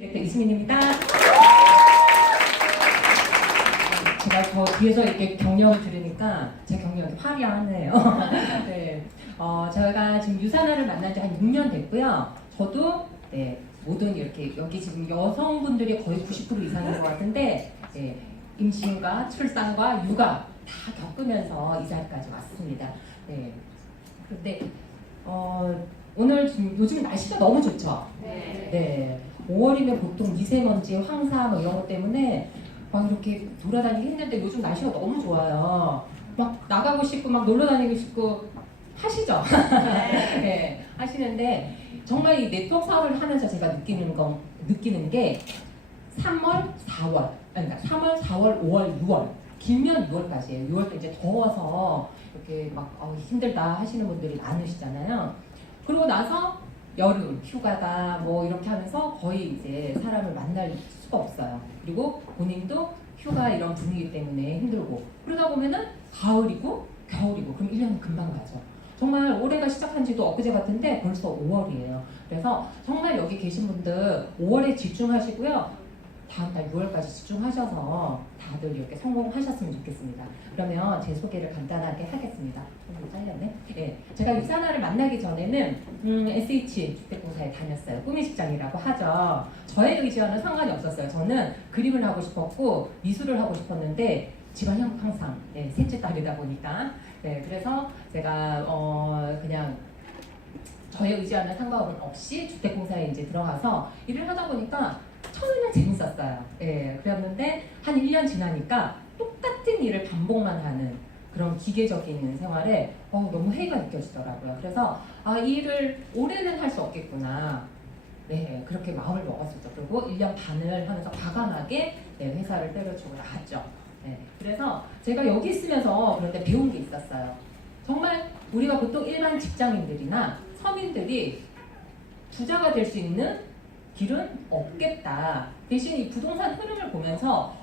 이수민입니다. 제가 저 뒤에서 이렇게 경력을 들으니까 제 경력이 화려하네요. 네, 저희가 지금 유산화를 만난 지 한 6년 됐고요. 저도 모든 이렇게 여기 지금 여성분들이 거의 90% 이상인 것 같은데 임신과 출산과 육아 다 겪으면서 이 자리까지 왔습니다. 그런데 오늘 지금 요즘 날씨가 너무 좋죠? 네. 5월이면 보통 미세먼지, 황사 뭐 이런 것 때문에 막 이렇게 돌아다니기 힘든데 요즘 날씨가 너무 좋아요. 막 나가고 싶고 막 놀러 다니고 싶고 하시죠? 네, 하시는데 정말 이 네트워크 사업을 하면서 제가 느끼는 게 3월, 4월, 그러니까 3월, 4월, 5월, 6월 길면 6월까지예요. 6월 때 이제 더워서 이렇게 막 힘들다 하시는 분들이 많으시잖아요. 그러고 나서 여름 휴가다 뭐 이렇게 하면서 거의 이제 사람을 만날 수가 없어요. 그리고 본인도 휴가 이런 분위기 때문에 힘들고 그러다 보면은 가을이고 겨울이고 그럼 1년은 금방 가죠. 정말 올해가 시작한 지도 엊그제 같은데 벌써 5월이에요. 그래서 정말 여기 계신 분들 5월에 집중하시고요. 다음 달 6월까지 집중하셔서 다들 이렇게 성공하셨으면 좋겠습니다. 그러면 제 소개를 간단하게 하겠습니다. 좀 잘렸네? 네, 제가 유산화를 만나기 전에는 SH 주택공사에 다녔어요. 꿈의 직장이라고 하죠. 저의 의지와는 상관이 없었어요. 저는 그림을 하고 싶었고 미술을 하고 싶었는데 집안이 항상 셋째 딸이다 보니까 그래서 제가 그냥 저의 의지와는 상관없이 주택공사에 이제 들어가서 일을 하다 보니까 처음에는 재밌었어요. 그랬는데 한 1년 지나니까 똑같은 일을 반복만 하는 그런 기계적인 생활에 너무 회의가 느껴지더라고요. 그래서 이 일을 올해는 할 수 없겠구나. 그렇게 마음을 먹었었죠. 그리고 1년 반을 하면서 과감하게 회사를 때려치고 나왔죠. 그래서 제가 여기 있으면서 그런데 배운 게 있었어요. 정말 우리가 보통 일반 직장인들이나 서민들이 부자가 될 수 있는 길은 없겠다. 대신 이 부동산 흐름을 보면서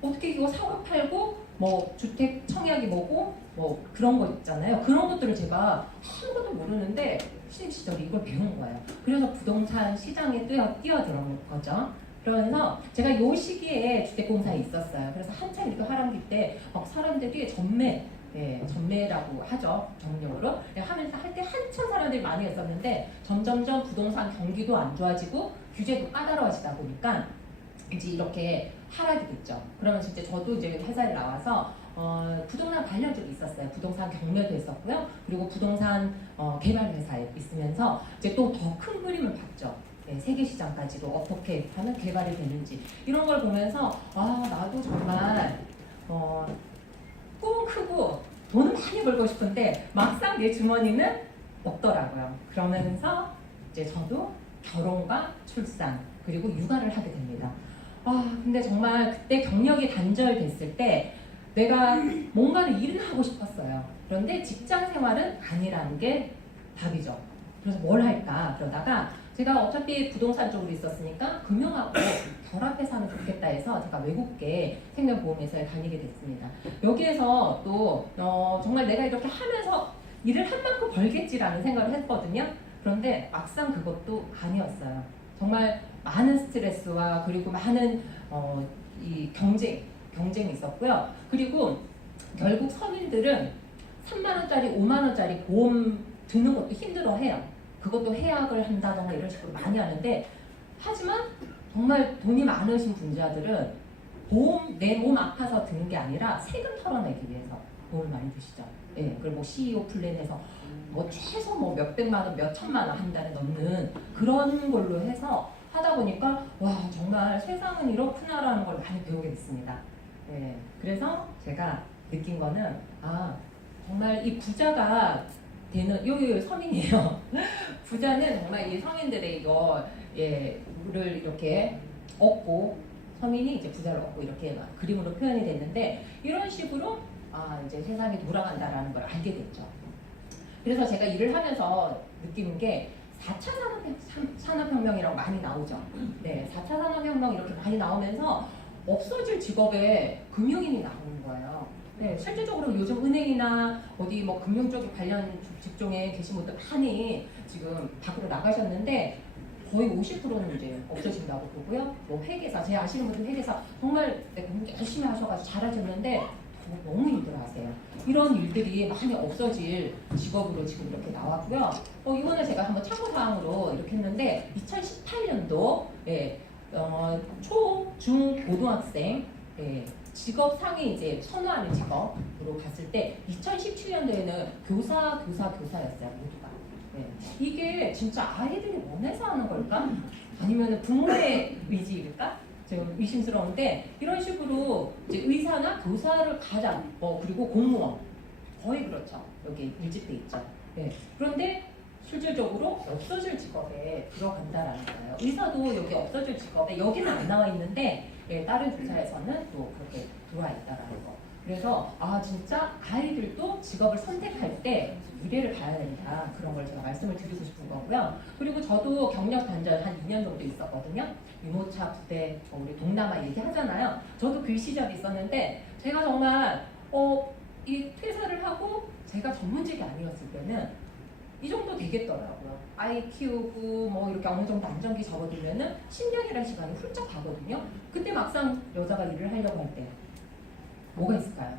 어떻게 이거 사고 팔고 뭐 주택 청약이 뭐고 뭐 그런 거 있잖아요. 그런 것들을 제가 아무것도 모르는데 신입 시절에 이걸 배운 거예요. 그래서 부동산 시장에 뛰어들어온 거죠. 그러면서 제가 요 시기에 주택공사에 있었어요. 그래서 한참 이렇게 하반기 때 사람들이 전매라고 하죠. 정력으로 하면서 할 때 한참 사람들이 많이 했었는데 점점점 부동산 경기도 안 좋아지고 규제도 까다로워지다 보니까 이제 이렇게 하락이 됐죠. 그러면서 이제 저도 이제 회사에 나와서 부동산 관련 쪽이 있었어요. 부동산 경매도 했었고요. 그리고 부동산 개발 회사에 있으면서 이제 또 더 큰 그림을 봤죠. 세계 시장까지도 어떻게 하면 개발이 되는지 이런 걸 보면서 나도 정말 꿈은 크고 돈은 많이 벌고 싶은데 막상 내 주머니는 없더라고요. 그러면서 이제 저도 결혼과 출산 그리고 육아를 하게 됩니다. 근데 정말 그때 경력이 단절됐을 때 내가 뭔가를 일을 하고 싶었어요. 그런데 직장 생활은 아니라는 게 답이죠. 그래서 뭘 할까 그러다가 제가 어차피 부동산 쪽으로 있었으니까 금융하고 결합해서 하면 좋겠다 해서 제가 외국계 생명보험회사에 다니게 됐습니다. 여기에서 또 정말 내가 이렇게 하면서 일을 한 만큼 벌겠지라는 생각을 했거든요. 그런데 막상 그것도 아니었어요. 정말 많은 스트레스와 그리고 많은 이 경쟁이 있었고요. 그리고 결국 서민들은 3만 원짜리, 5만 원짜리 보험 드는 것도 힘들어해요. 그것도 해약을 한다던가 이런 식으로 많이 하는데 하지만 정말 돈이 많으신 분자들은 보험 내 몸 아파서 드는 게 아니라 세금 털어내기 위해서 보험을 많이 드시죠. 그리고 뭐 CEO 플랜에서 뭐 최소 뭐 몇백만 원, 몇천만 원 한 달에 넣는 그런 걸로 해서 하다 보니까 와 정말 세상은 이렇구나라는 걸 많이 배우게 됐습니다. 그래서 제가 느낀 거는 정말 이 부자가 되는 요 서민이에요. 부자는 정말 이 성인들의 이거를 이렇게 얻고 서민이 이제 부자를 얻고 이렇게 막 그림으로 표현이 됐는데 이런 식으로 이제 세상이 돌아간다라는 걸 알게 됐죠. 그래서 제가 일을 하면서 느끼는 게 4차 산업혁명이라고 많이 나오죠. 4차 산업혁명 이렇게 많이 나오면서 없어질 직업에 금융인이 나오는 거예요. 실질적으로 요즘 은행이나 어디 뭐 금융 쪽 관련 직종에 계신 분들 많이 지금 밖으로 나가셨는데 거의 50%는 이제 없어진다고 보고요. 뭐 회계사, 제 아시는 분들 회계사 정말 공부 열심히 하셔가지고 잘하셨는데 너무 힘들어하세요. 이런 일들이 많이 없어질 직업으로 지금 이렇게 나왔고요. 이거는 제가 한번 참고사항으로 이렇게 했는데 2018년도 초, 중, 고등학생 직업 상위 이제 선호하는 직업으로 봤을 때 2017년도에는 교사였어요 모두가. 이게 진짜 아이들이 원해서 하는 걸까? 아니면 부모의 의지일까? 좀 의심스러운데 이런 식으로 이제 의사나 교사를 가장 그리고 공무원 거의 그렇죠. 여기 밀집돼 있죠. 그런데 실질적으로 없어질 직업에 들어간다라는 거예요. 의사도 여기 없어질 직업에 여기는 안 나와 있는데 다른 조사에서는 또 그렇게 들어와 있다라는 거. 그래서 진짜 아이들도 직업을 선택할 때 미래를 봐야 된다. 그런 걸 제가 말씀을 드리고 싶은 거고요. 그리고 저도 경력 단절 한 2년 정도 있었거든요. 유모차 부대 우리 동남아 얘기하잖아요. 저도 그 시절이 있었는데 제가 정말 이 퇴사를 하고 제가 전문직이 아니었을 때는 이 정도 되겠더라고요. 아이 키우고 뭐 이렇게 어느 정도 안정기 접어들면은 10년이라는 시간이 훌쩍 가거든요. 그때 막상 여자가 일을 하려고 할 때 뭐가 있을까요?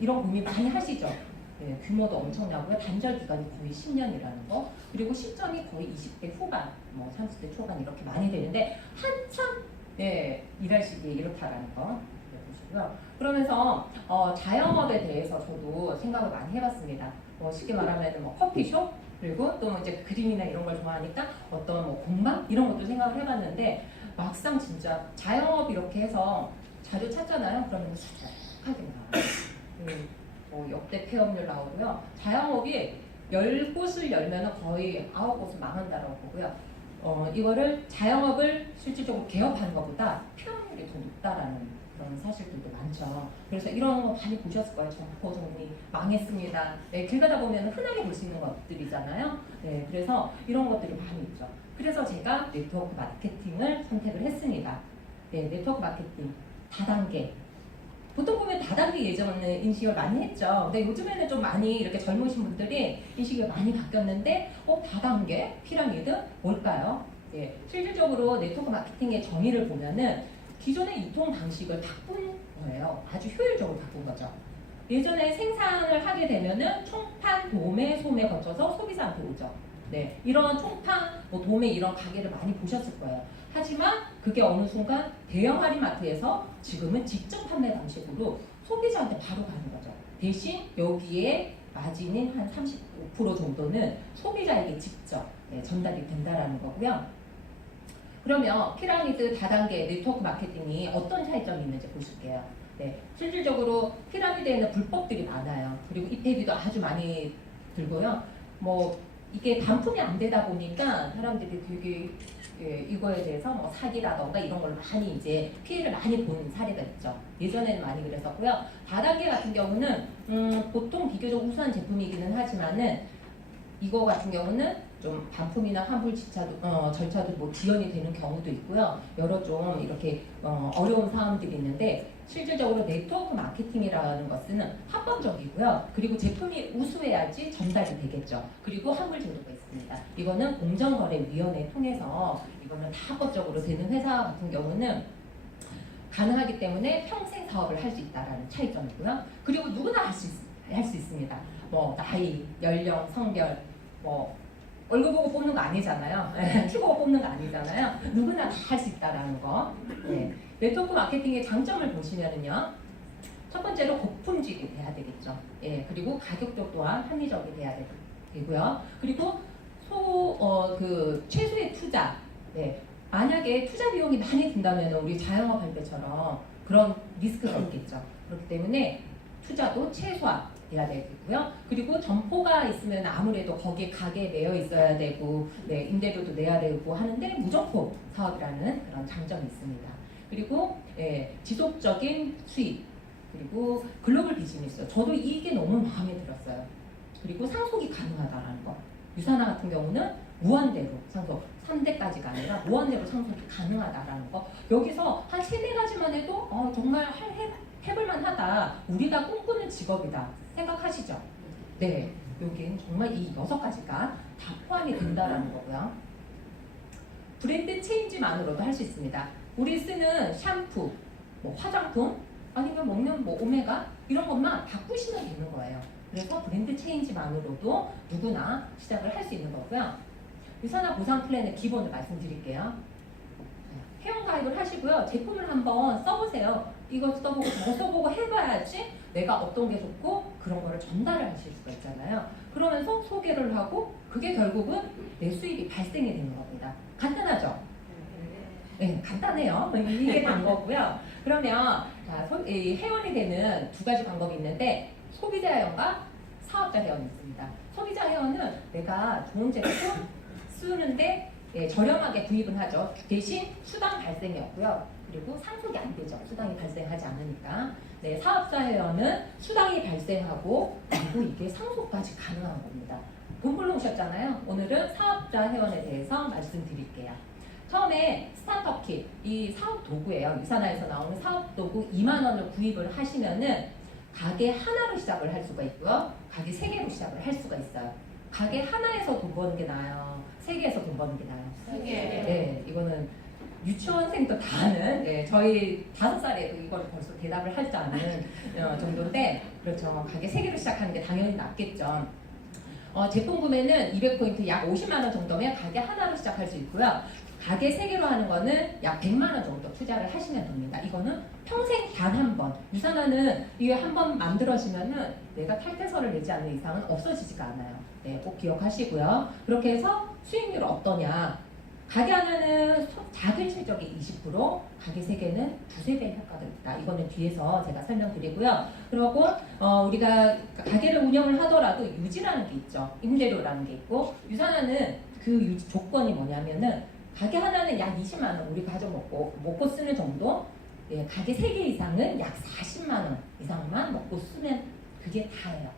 이런 고민 많이 하시죠? 규모도 엄청나고요. 단절 기간이 거의 10년이라는 거. 그리고 시점이 거의 20대 후반, 뭐 30대 초반 이렇게 많이 되는데 한참 일할 시기에 이렇다라는 거 보시고요. 그러면서 자영업에 대해서 저도 생각을 많이 해봤습니다. 쉽게 말하면 뭐 커피숍 그리고 또 이제 그림이나 이런 걸 좋아하니까 어떤 뭐 공방 이런 것도 생각을 해봤는데 막상 진짜 자영업 이렇게 해서 자료 찾잖아요. 그러면 수북하게 나와요. 역대 폐업률 나오고요. 자영업이 10곳을 열면 거의 9곳은 망한다라고 보고요. 이거를 자영업을 실질적으로 개업하는 것보다 폐업률이 더 높다라는 그런 사실들도 많죠. 그래서 이런 거 많이 보셨을 거예요. 점포 정리 망했습니다. 길 가다 보면 흔하게 볼 수 있는 것들이잖아요. 그래서 이런 것들이 많이 있죠. 그래서 제가 네트워크 마케팅을 선택을 했습니다. 네트워크 마케팅 다단계. 보통 보면 다단계 예전에 인식을 많이 했죠. 근데 요즘에는 좀 많이 이렇게 젊으신 분들이 인식이 많이 바뀌었는데 다단계 피라미드 뭘까요? 실질적으로 네트워크 마케팅의 정의를 보면은 기존의 유통 방식을 바꾼 거예요. 아주 효율적으로 바꾼 거죠. 예전에 생산을 하게 되면은 총판, 도매, 소매 거쳐서 소비자한테 오죠. 이런 총판, 도매 이런 가게를 많이 보셨을 거예요. 하지만 그게 어느 순간 대형 할인마트에서 지금은 직접 판매 방식으로 소비자한테 바로 가는 거죠. 대신 여기에 마진인 한 35% 정도는 소비자에게 직접 전달이 된다라는 거고요. 그러면 피라미드 다단계 네트워크 마케팅이 어떤 차이점이 있는지 보실게요. 실질적으로 피라미드에는 불법들이 많아요. 그리고 입회비도 아주 많이 들고요. 이게 반품이 안 되다 보니까 사람들이 되게 이거에 대해서 사기라던가 이런 걸 많이 이제 피해를 많이 보는 사례가 있죠. 예전에는 많이 그랬었고요. 다단계 같은 경우는 보통 비교적 우수한 제품이기는 하지만은 이거 같은 경우는 좀 반품이나 환불 절차도 지연이 되는 경우도 있고요. 여러 좀 이렇게 어려운 사항들이 있는데 실질적으로 네트워크 마케팅이라는 것은 합법적이고요. 그리고 제품이 우수해야지 전달이 되겠죠. 그리고 환불 제도가 있습니다. 이거는 공정거래위원회 통해서 이거는 다 합법적으로 되는 회사 같은 경우는 가능하기 때문에 평생 사업을 할 수 있다는 차이점이고요. 그리고 누구나 할 수 있습니다. 나이, 연령, 성별, 얼굴 보고 뽑는 거 아니잖아요. 키 보고 뽑는 거 아니잖아요. 누구나 다 할 수 있다라는 거. 네트워크 마케팅의 장점을 보시면은요. 첫 번째로 고품질이 돼야 되겠죠. 그리고 가격도 또한 합리적이 돼야 되고요. 그리고 최소의 투자. 만약에 투자 비용이 많이 든다면 우리 자영업 할 때처럼 그런 리스크가 있겠죠. 그렇기 때문에 투자도 최소화돼야 되고요. 그리고 점포가 있으면 아무래도 거기에 가게에 매여 있어야 되고 임대료도 내야 되고 하는데 무점포 사업이라는 그런 장점이 있습니다. 그리고 지속적인 수익 그리고 글로벌 비즈니스 저도 이게 너무 마음에 들었어요. 그리고 상속이 가능하다는 거. 유산화 같은 경우는 무한대로 상속 3대까지가 아니라 무한대로 상속이 가능하다라는 거. 여기서 한 3-4가지만 해도 정말 해볼만 하다. 우리가 꿈꾸는 직업이다. 생각하시죠? 여긴 정말 이 6가지가 다 포함이 된다라는 거고요. 브랜드 체인지만으로도 할 수 있습니다. 우리 쓰는 샴푸, 뭐 화장품, 아니면 먹는 뭐 오메가 이런 것만 바꾸시면 되는 거예요. 그래서 브랜드 체인지만으로도 누구나 시작을 할 수 있는 거고요. 유산화 보상 플랜의 기본을 말씀드릴게요. 회원 가입을 하시고요. 제품을 한번 써보세요. 이거 써보고 저거 써보고 해봐야지 내가 어떤 게 좋고 그런 거를 전달을 하실 수가 있잖아요. 그러면서 소개를 하고 그게 결국은 내 수입이 발생이 되는 겁니다. 간단하죠? 네, 간단해요. 이게 방법이고요. 그러면 이 회원이 되는 두 가지 방법이 있는데 소비자 회원과 사업자 회원이 있습니다. 소비자 회원은 내가 좋은 제품 쓰는데 저렴하게 구입은 하죠. 대신 수당 발생이 없고요. 그리고 상속이 안 되죠. 수당이 발생하지 않으니까. 네, 사업자 회원은 수당이 발생하고 그리고 이게 상속까지 가능한 겁니다. 돈 벌러 오셨잖아요. 오늘은 사업자 회원에 대해서 말씀드릴게요. 처음에 스타트업 킷, 이 사업 도구예요. 유산화에서 나오는 사업 도구 2만 원을 구입을 하시면은 가게 하나로 시작을 할 수가 있고요. 가게 3개로 시작을 할 수가 있어요. 가게 하나에서 돈 버는 게 나아요? 3개에서 돈 버는 게 나아요? 3개. 네, 이거는 유치원생도 다 아는, 저희 5살에도 이걸 벌써 대답을 하지 않은 정도인데, 그렇죠. 가게 3개로 시작하는 게 당연히 낫겠죠. 제품 구매는 200포인트 약 50만 원 정도면 가게 하나로 시작할 수 있고요. 가게 3개로 하는 거는 약 100만 원 정도 투자를 하시면 됩니다. 이거는 평생 단 한 번. 유산화는 이게 한 번 만들어지면은 내가 탈퇴서를 내지 않는 이상은 없어지지가 않아요. 네, 꼭 기억하시고요. 그렇게 해서 수익률 어떠냐? 가게 하나는 작은 실적이 20%, 가게 3개는 두세 배 효과가 있다. 이거는 뒤에서 제가 설명드리고요. 그리고 우리가 가게를 운영을 하더라도 유지라는 게 있죠. 임대료라는 게 있고, 유산화는 그 유지 조건이 뭐냐면은 가게 하나는 약 20만 원 우리 가져 먹고 쓰는 정도. 예, 가게 3개 이상은 약 40만 원 이상만 먹고 쓰면 그게 다예요.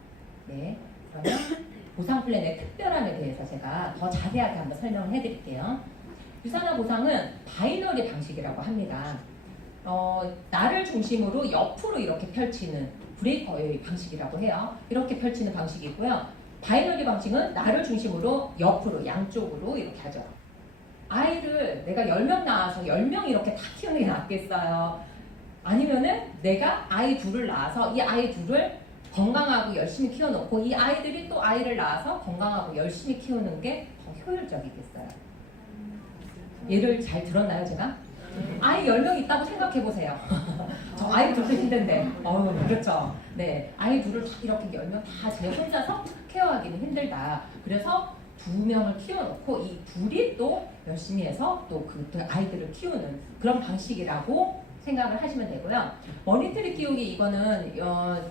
네, 그러면 보상 플랜의 특별함에 대해서 제가 더 자세하게 한번 설명을 해드릴게요. 유산화 보상은 바이너리 방식이라고 합니다. 나를 중심으로 옆으로 이렇게 펼치는 브레이커의 방식이라고 해요. 이렇게 펼치는 방식이고요. 바이너리 방식은 나를 중심으로 옆으로 양쪽으로 이렇게 하죠. 아이를 내가 10명 낳아서 10명 이렇게 다 키우는 게 낫겠어요? 아니면은 내가 아이 둘을 낳아서 이 아이 둘을 건강하고 열심히 키워놓고 이 아이들이 또 아이를 낳아서 건강하고 열심히 키우는 게 더 효율적이겠어요? 예를 잘 들었나요, 제가? 아이 10명 있다고 생각해 보세요. 저 아이 둘도 힘든데. 그렇죠. 네. 아이 둘을 이렇게 10명 다 제 혼자서 케어하기는 힘들다. 그래서 2명을 키워놓고 이 둘이 또 열심히 해서 또 그 아이들을 키우는 그런 방식이라고 생각을 하시면 되고요. 머니트리 키우기 이거는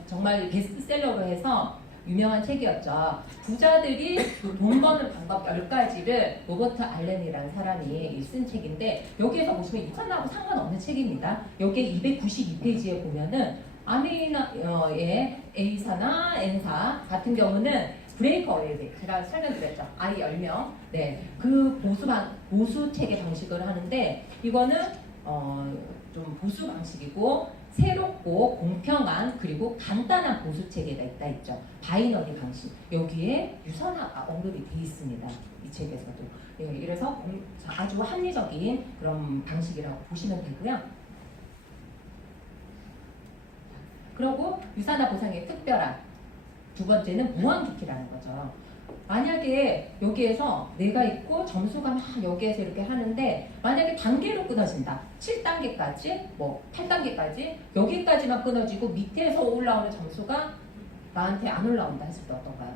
정말 베스트셀러로 해서 유명한 책이었죠. 부자들이 돈 버는 방법 10가지를 로버트 알렌이라는 사람이 쓴 책인데 여기에서 보시면 유산하고 상관없는 책입니다. 여기에 292페이지에 보면은 아메리카의 A사나 N사 같은 경우는 브레이커에 대해 제가 설명드렸죠. 아이 10명. 네. 그 보수 체계 방식을 하는데 이거는 좀 보수 방식이고 새롭고 공평한 그리고 간단한 보수 체계가 있죠. 바이너리 방식. 여기에 유산화가 언급이 되어 있습니다. 이 책에서도. 네, 그래서 아주 합리적인 그런 방식이라고 보시면 되고요. 그리고 유산화 보상의 특별한 두 번째는 무한기키라는 거죠. 만약에 여기에서 내가 있고 점수가 막 여기에서 이렇게 하는데 만약에 단계로 끊어진다. 7단계까지, 뭐 8단계까지 여기까지만 끊어지고 밑에서 올라오는 점수가 나한테 안 올라온다 했을 때 어떤가요?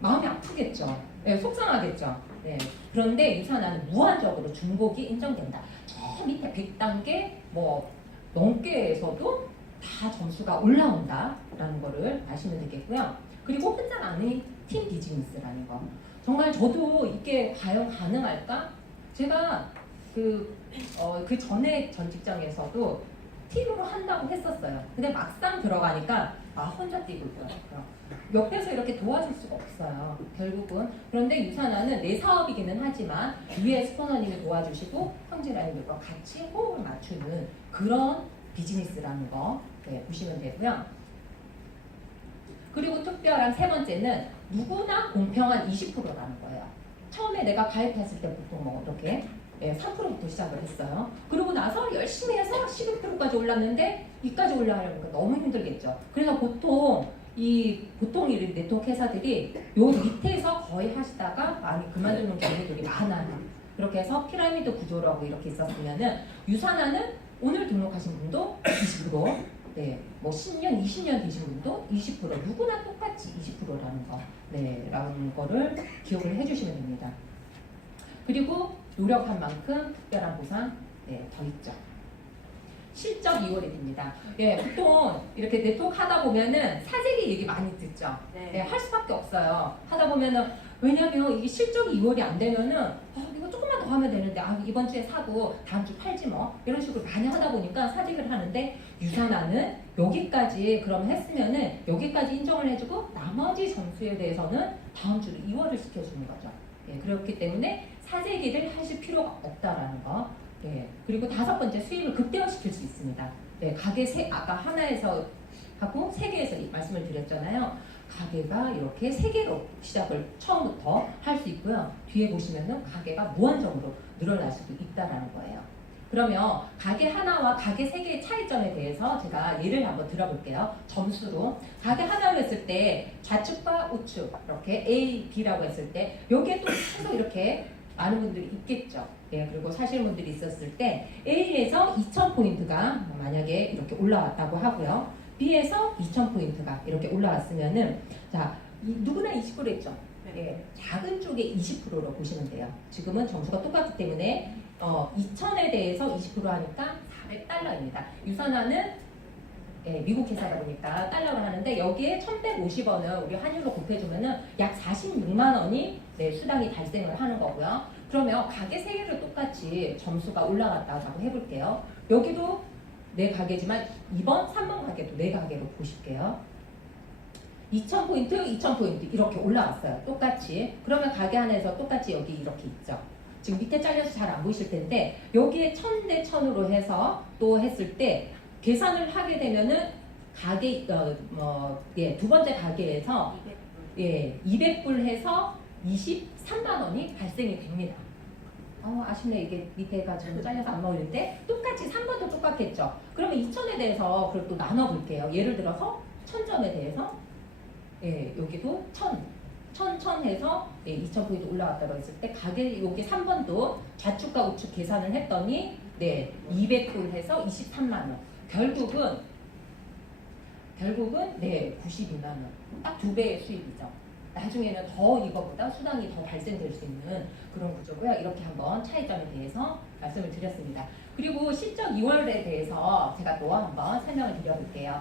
마음이 아프겠죠. 네, 속상하겠죠. 네. 그런데 유산화는 무한적으로 중복이 인정된다. 저 밑에 100단계 뭐 넘게에서도 다 점수가 올라온다라는 거를 아시면 되겠고요. 그리고 혼자 아닌 팀 비즈니스라는 거. 정말 저도 이게 과연 가능할까? 제가 그 전에 전 직장에서도 팀으로 한다고 했었어요. 근데 막상 들어가니까 혼자 뛰고 있더라고요. 옆에서 이렇게 도와줄 수가 없어요. 결국은. 그런데 유산화는 내 사업이기는 하지만 위에 스포너님이 도와주시고 형제라인들과 같이 호흡을 맞추는 그런 비즈니스라는 거 보시면 되고요. 그리고 특별한 세 번째는 누구나 공평한 20%라는 거예요. 처음에 내가 가입했을 때 보통 뭐 이렇게 3%부터 시작을 했어요. 그러고 나서 열심히 해서 12%까지 올랐는데 이까지 올라가려니까 너무 힘들겠죠. 그래서 보통 이 네트워크 회사들이 요 밑에서 거의 하시다가 많이 그만두는 경우들이 많아요. 그렇게 해서 피라미드 구조라고 이렇게 있었으면은 유산하는 오늘 등록하신 분도 20%, 뭐 10년, 20년 되신 분도 20%, 누구나 똑같이 20%라는 거, 라는 거를 기억을 해주시면 됩니다. 그리고 노력한 만큼 특별한 보상, 더 있죠. 실적 2월이 됩니다. 보통 이렇게 네트워크 하다 보면은 사재기 얘기 많이 듣죠. 할 수밖에 없어요. 하다 보면은 왜냐면 이게 실적 2월이 안 되면은 이거 조금만 더 하면 되는데 이번 주에 사고 다음 주 팔지 뭐 이런 식으로 많이 하다 보니까 사재기를 하는데 유산화는 여기까지 그럼 했으면은 여기까지 인정을 해주고 나머지 점수에 대해서는 다음 주로 2월을 시켜주는 거죠. 그렇기 때문에 사재기를 하실 필요가 없다라는 거. 그리고 5번째 수입을 극대화시킬 수 있습니다. 가게 아까 하나에서 하고 3개에서 말씀을 드렸잖아요. 가게가 이렇게 3개로 시작을 처음부터 할 수 있고요. 뒤에 보시면은 가게가 무한정으로 늘어날 수도 있다라는 거예요. 그러면 가게 하나와 가게 3개의 차이점에 대해서 제가 예를 한번 들어볼게요. 점수로 가게 하나로 했을 때 좌측과 우측 이렇게 A, B라고 했을 때 여기에 또 계속 이렇게 많은 분들이 있겠죠. 그리고 사실 분들이 있었을 때 A에서 2000포인트가 만약에 이렇게 올라왔다고 하고요. B에서 2000포인트가 이렇게 올라왔으면은 자 누구나 20% 했죠. 작은 쪽에 20%로 보시면 돼요. 지금은 점수가 똑같기 때문에 2000에 대해서 20% 하니까 400달러입니다. 유산화는 미국 회사다 보니까 달러로 하는데 여기에 1150원을 우리 환율로 곱해주면은 약 46만 원이 수당이 발생을 하는 거고요. 그러면 가게 3개를 똑같이 점수가 올라갔다고 해볼게요. 여기도 내 가게지만 2번, 3번 가게도 내 가게로 보실게요. 2000포인트, 2000포인트 이렇게 올라왔어요. 똑같이. 그러면 가게 안에서 똑같이 여기 이렇게 있죠. 지금 밑에 잘려서 잘 안 보이실 텐데 여기에 1000 대 1000으로 해서 또 했을 때 계산을 하게 되면은 가게 두 번째 가게에서 200불 해서 23만 원이 발생이 됩니다. 아쉽네. 이게 밑에가 지금 잘려서 안 나오는데 똑같이 3번도 똑같겠죠. 그러면 2000에 대해서 그걸 또 나눠볼게요. 예를 들어서 1000점에 대해서 여기도 1000 해서 2000포인트 올라왔다고 했을 때 가게 여기 3번도 좌측과 우측 계산을 했더니 200불 해서 23만 원. 결국은 92만 원. 딱 2배의 수입이죠. 나중에는 더 이거보다 수당이 더 발생될 수 있는 그런 구조고요. 이렇게 한번 차이점에 대해서 말씀을 드렸습니다. 그리고 실적 2월에 대해서 제가 또 한번 설명을 드려볼게요.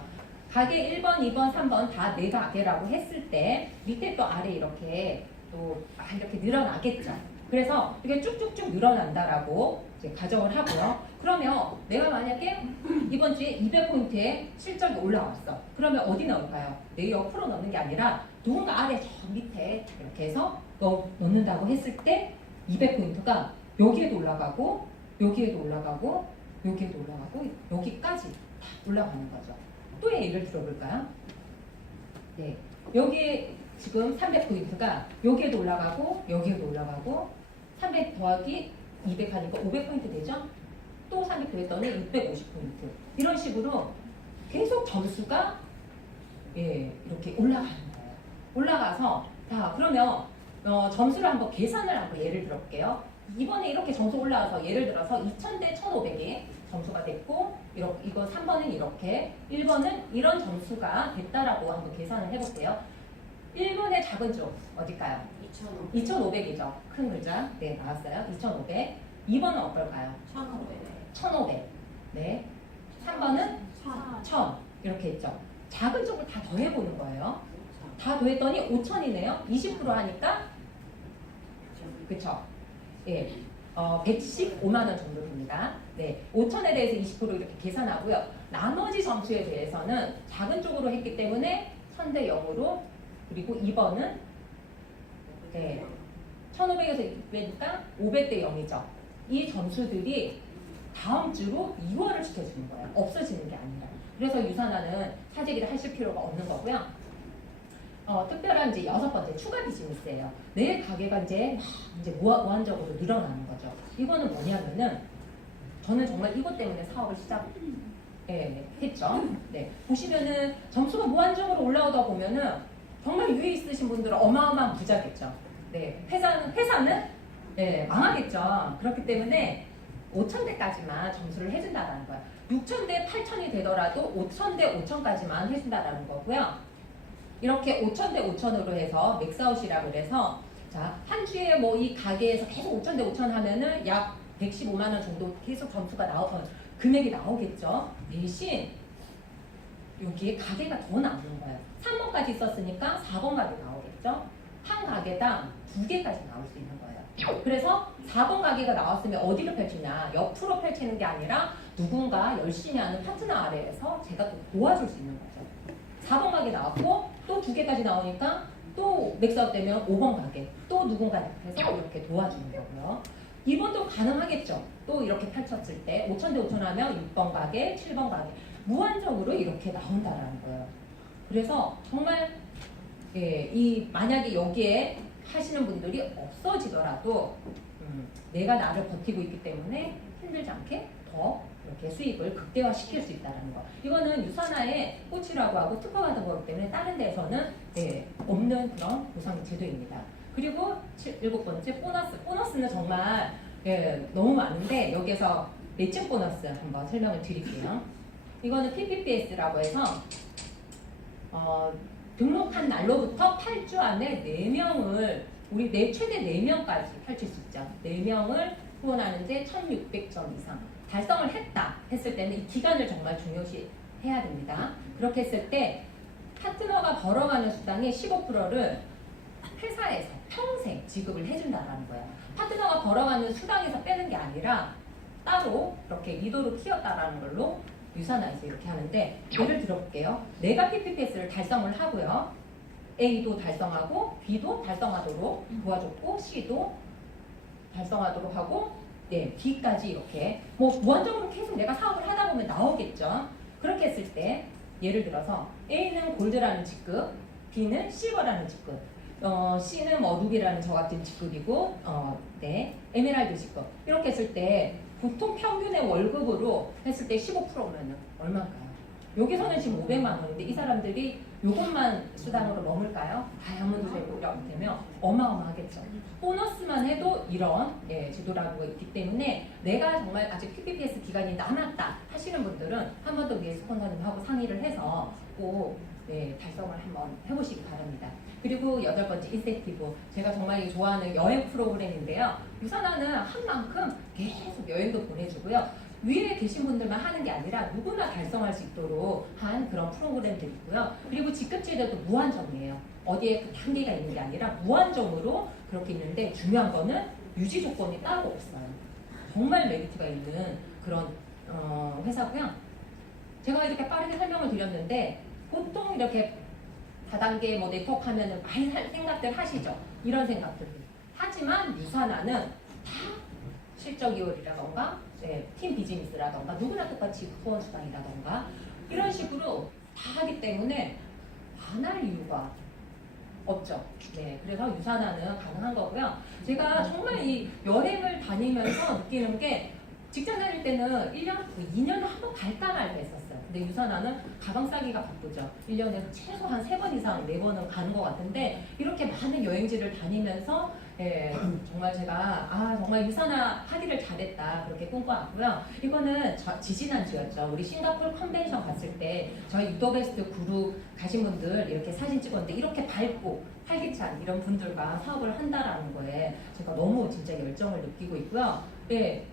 가게 1번, 2번, 3번 다 내 가게라고 했을 때 밑에 또 아래 이렇게 또 이렇게 늘어나겠죠. 그래서 이게 쭉쭉쭉 늘어난다라고 이제 가정을 하고요. 그러면 내가 만약에 이번 주에 200포인트에 실적이 올라왔어. 그러면 어디 넣을까요? 내 옆으로 넣는 게 아니라 누군가 아래 저 밑에 이렇게 해서 넣는다고 했을 때 200포인트가 여기에도 올라가고 여기에도 올라가고 여기에도 올라가고 여기까지 다 올라가는 거죠. 또 예를 들어볼까요? 여기에 지금 300포인트가 여기에도 올라가고 여기에도 올라가고 300 더하기 200 하니까 500포인트 되죠? 또 300 더했더니 650포인트 이런 식으로 계속 점수가 이렇게 올라가는 거예요. 올라가서 자 그러면 점수를 한번 계산을 한번 예를 들어볼게요. 이번에 이렇게 점수 올라와서 예를 들어서 2000대 1500이 점수가 됐고 이거 3번은 이렇게 1번은 이런 점수가 됐다라고 한번 계산을 해볼게요. 1번의 작은 쪽 어딜까요? 2500이죠. 큰 글자 나왔어요. 2500. 2번은 어떨까요? 1500. 3번은 1000 이렇게 했죠. 작은 쪽을 다 더해보는 거예요. 다 더했더니 5000이네요. 20% 하니까 그쵸? 115만 원 정도 됩니다. 5천에 대해서 20% 이렇게 계산하고요. 나머지 점수에 대해서는 작은 쪽으로 했기 때문에 1000대 0으로 그리고 2번은 1500에서 600이니까 500대 0이죠. 이 점수들이 다음 주로 2월을 시켜주는 거예요. 없어지는 게 아니라. 그래서 유산화는 사재기를 하실 필요가 없는 거고요. 특별한 이제 6번째 추가 비즈니스예요. 내 가게가 이제 무한적으로 늘어나는 거죠. 이거는 뭐냐면은 저는 정말 이것 때문에 사업을 했죠. 네. 보시면은 점수가 무한정으로 올라오다 보면은 정말 유의 있으신 분들은 어마어마한 부자겠죠. 네. 회사는 망하겠죠. 그렇기 때문에 5,000대까지만 점수를 해준다는 거예요. 6,000대, 8,000이 되더라도 5,000대, 5,000까지만 해준다는 거고요. 이렇게 5,000대 5,000으로 해서 맥스아웃이라고 그래서 자, 한 주에 뭐 이 가게에서 계속 5,000대 5,000 하면은 약 115만 원 정도 계속 점수가 금액이 나오겠죠. 대신 여기에 가게가 더 나오는 거예요. 3번까지 있었으니까 4번 가게 나오겠죠. 한 가게당 2개까지 나올 수 있는 거예요. 그래서 4번 가게가 나왔으면 어디로 펼치냐? 옆으로 펼치는 게 아니라 누군가 열심히 하는 파트너 아래에서 제가 또 도와줄 수 있는 거죠. 4번 가게 나왔고 또 2개까지 나오니까 또 맥스아웃 되면 5번 가게 또 누군가 해서 이렇게 도와주는 거고요. 2번도 가능하겠죠. 또 이렇게 펼쳤을 때 5,000대 5,000 하면 6번 가게, 7번 가게 무한적으로 이렇게 나온다라는 거예요. 그래서 정말 만약에 여기에 하시는 분들이 없어지더라도 내가 나를 버티고 있기 때문에 힘들지 않게 더 이렇게 수익을 극대화시킬 수 있다는 거. 이거는 유산화의 꽃이라고 하고 특허받은 거기 때문에 다른 데서는 없는 그런 보상 제도입니다. 그리고 7번째 보너스. 보너스는 정말 너무 많은데 여기서 매칭 보너스 한번 설명을 드릴게요. 이거는 PPPS라고 해서 등록한 날로부터 8주 안에 4명을 우리 최대 4명까지 펼칠 수 있죠. 4명을 후원하는데 1,600점 이상 달성을 했다 했을 때는 이 기간을 정말 중요시 해야 됩니다. 그렇게 했을 때 파트너가 벌어가는 수당의 15%를 회사에서 평생 지급을 해준다는 거예요. 파트너가 벌어가는 수당에서 빼는 게 아니라 따로 이렇게 리더로 키웠다라는 걸로 유산화해서 이렇게 하는데 예를 들어볼게요. 내가 PPPS를 달성을 하고요. A도 달성하고 B도 달성하도록 도와줬고 C도 달성하도록 하고 B까지 이렇게 뭐 무한적으로 계속 내가 사업을 하다 보면 나오겠죠. 그렇게 했을 때 예를 들어서 A는 골드라는 직급, B는 실버라는 직급, C는 뭐 루비라는 저 같은 직급이고 에메랄드 직급 이렇게 했을 때 보통 평균의 월급으로 했을 때 15%면 얼마일까요? 여기서는 지금 500만 원인데 이 사람들이 이것만 수당으로 머물까요? 다이아몬드 제도라고 되면 어마어마하겠죠. 보너스만 해도 이런 제도라고 있기 때문에 내가 정말 아직 PPPS 기간이 남았다 하시는 분들은 한 번 더 위에 스폰서님하고 상의를 해서 꼭 달성을 한번 해보시기 바랍니다. 그리고 8번째 인센티브. 제가 정말 좋아하는 여행 프로그램인데요. 유산화는 한 만큼 계속 여행도 보내주고요. 위에 계신 분들만 하는 게 아니라 누구나 달성할 수 있도록 한 그런 프로그램도 있고요. 그리고 직급제도도 무한정이에요. 어디에 그 단계가 있는 게 아니라 무한정으로 그렇게 있는데 중요한 거는 유지 조건이 따로 없어요. 정말 메리트가 있는 그런 회사고요. 제가 이렇게 빠르게 설명을 드렸는데 보통 이렇게 다단계 뭐 네트워크 하면은 많이 생각들 하시죠. 이런 생각들. 하지만 유산화는 다 실적 이월이라던가 팀 비즈니스라던가 누구나 똑같이 후원 수당이라던가 이런 식으로 다 하기 때문에 안 할 이유가 없죠. 그래서 유산화는 가능한 거고요. 제가 정말 이 여행을 다니면서 느끼는 게 직장 다닐 때는 1년, 2년에 한 번 갈까 말까 했었어요. 근데 유산화는 가방 싸기가 바쁘죠. 1년에 최소한 3번 이상, 4번은 가는 것 같은데 이렇게 많은 여행지를 다니면서 정말 제가 정말 유산화 하기를 잘했다 그렇게 꿈꿔왔고요. 이거는 지지난주였죠. 우리 싱가포르 컨벤션 갔을 때 저희 유도베스트 그룹 가신 분들 이렇게 사진 찍었는데 이렇게 밝고 활기찬 이런 분들과 사업을 한다라는 거에 제가 너무 진짜 열정을 느끼고 있고요.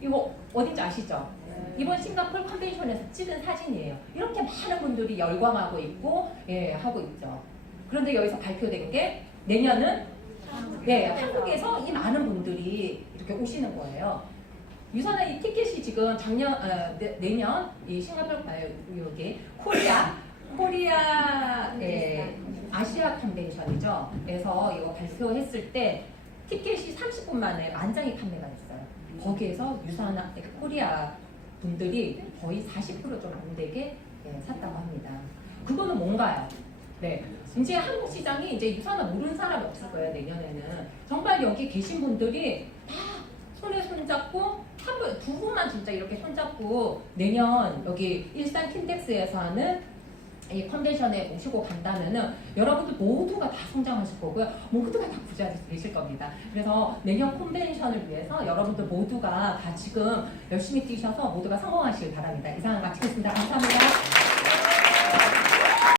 이거 어딘지 아시죠? 이번 싱가포르 컨벤션에서 찍은 사진이에요. 이렇게 많은 분들이 열광하고 있고 하고 있죠. 그런데 여기서 발표된 게 내년은 한국에서 이 많은 분들이 이렇게 오시는 거예요. 유산화 이 티켓이 지금 내년 이 싱가포르 여기 코리아 아시아 컨벤션이죠. 그래서 이거 발표했을 때 티켓이 30분 만에 만장이 판매가 됐어요. 거기에서 유산화 코리아 분들이 거의 40% 좀 안 되게 샀다고 합니다. 그거는 뭔가요? 네. 이제 한국 시장이 이제 유산을 모르는 사람이 없을 거예요, 내년에는. 정말 여기 계신 분들이 다 손에 손잡고 두 분만 진짜 이렇게 손잡고 내년 여기 일산 킨텍스에서 하는 이 컨벤션에 모시고 간다면은 여러분들 모두가 다 성장하실 거고요. 모두가 다 부자 되실 겁니다. 그래서 내년 컨벤션을 위해서 여러분들 모두가 다 지금 열심히 뛰셔서 모두가 성공하시길 바랍니다. 이상 마치겠습니다. 감사합니다.